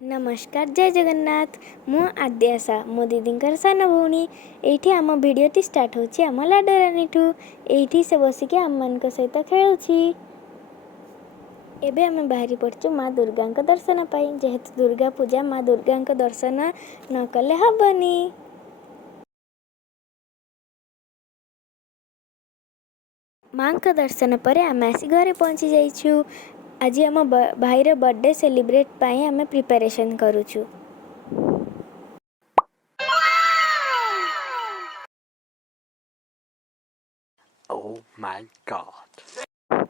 नमस्कार जय जगन्नाथ मु आद्याशा मो दीदी सान भौणी ये आम भिडटी स्टार्ट होची आम लाडरानी ठू ये से बसिकी आम मान सहित खेलुछि। एबे आम बाहरी पड़चु माँ दुर्गा दर्शन पाई जेहेतु दुर्गा पूजा माँ दुर्गा दर्शन न कले हबनी। माँ का दर्शन पर आम आसी घरे पहुँची जाइछु। आज आम भाईर बर्थडे सेलिब्रेट पाई आम प्रिपरेशन करूछु। Oh my god.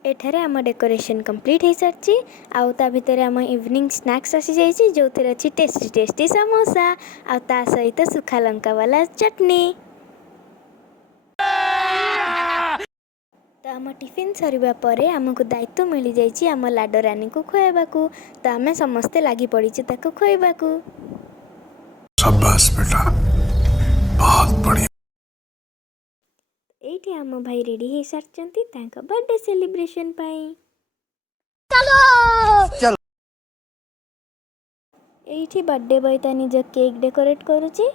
एठारे आम डेकोरेशन कंप्लीट हो सारी आउ ता भितर आम इवनिंग स्नैक्स आसी जाइए जो अच्छी टेस्टी टेस्टी समोसा आ ता सहित सुखा लंका वाला चटनी। तो आम टिफिन सरिबा परे आमको दायित्व मिल जाइए आम लाडरानी को खुआबाकू। तो आम समस्ते लगी पड़ीचु ताको खुआबाकू। शाबाश बेटा बहुत बढ़िया। एठी आम भाई रेडी हो सारी बर्थडे सेलिब्रेशन पाई। चलो एठी बर्थडे बॉय ता निज केक डेकोरेट करुची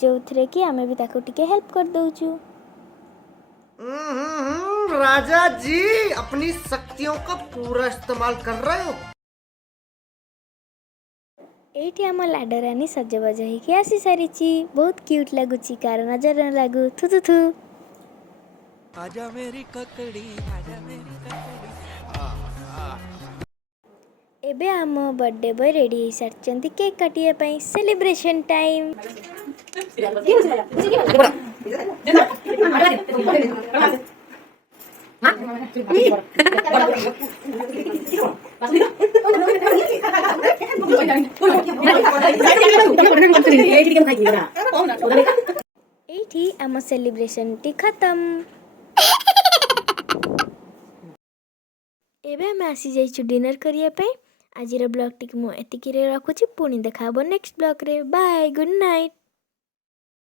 जो थरे कि आमे भी ताको टिके हेल्प कर दउचू। राजा जी अपनी शक्तियों का पूरा इस्तेमाल कर रहे हो। एठी आम लाडरानी सजबाज होइके आसी सारी बहुत क्यूट लगुची कार नजर न लागू थु थु थु। आजा मेरी ककड़ी आजा मेरी ककड़ी। एबे आम बर्थडे बॉय रेडी हो सारी केक काटिया पाई सेलिब्रेशन टाइम। एठी आम सेलिब्रेशन टी खत्म। एबे हम आसी जाइछु डिनर करिया पे। आज ब्लॉग टी मु एतिकी रे रखुछि पुणी देखा नेक्स्ट ब्लॉग रे। Bye good night.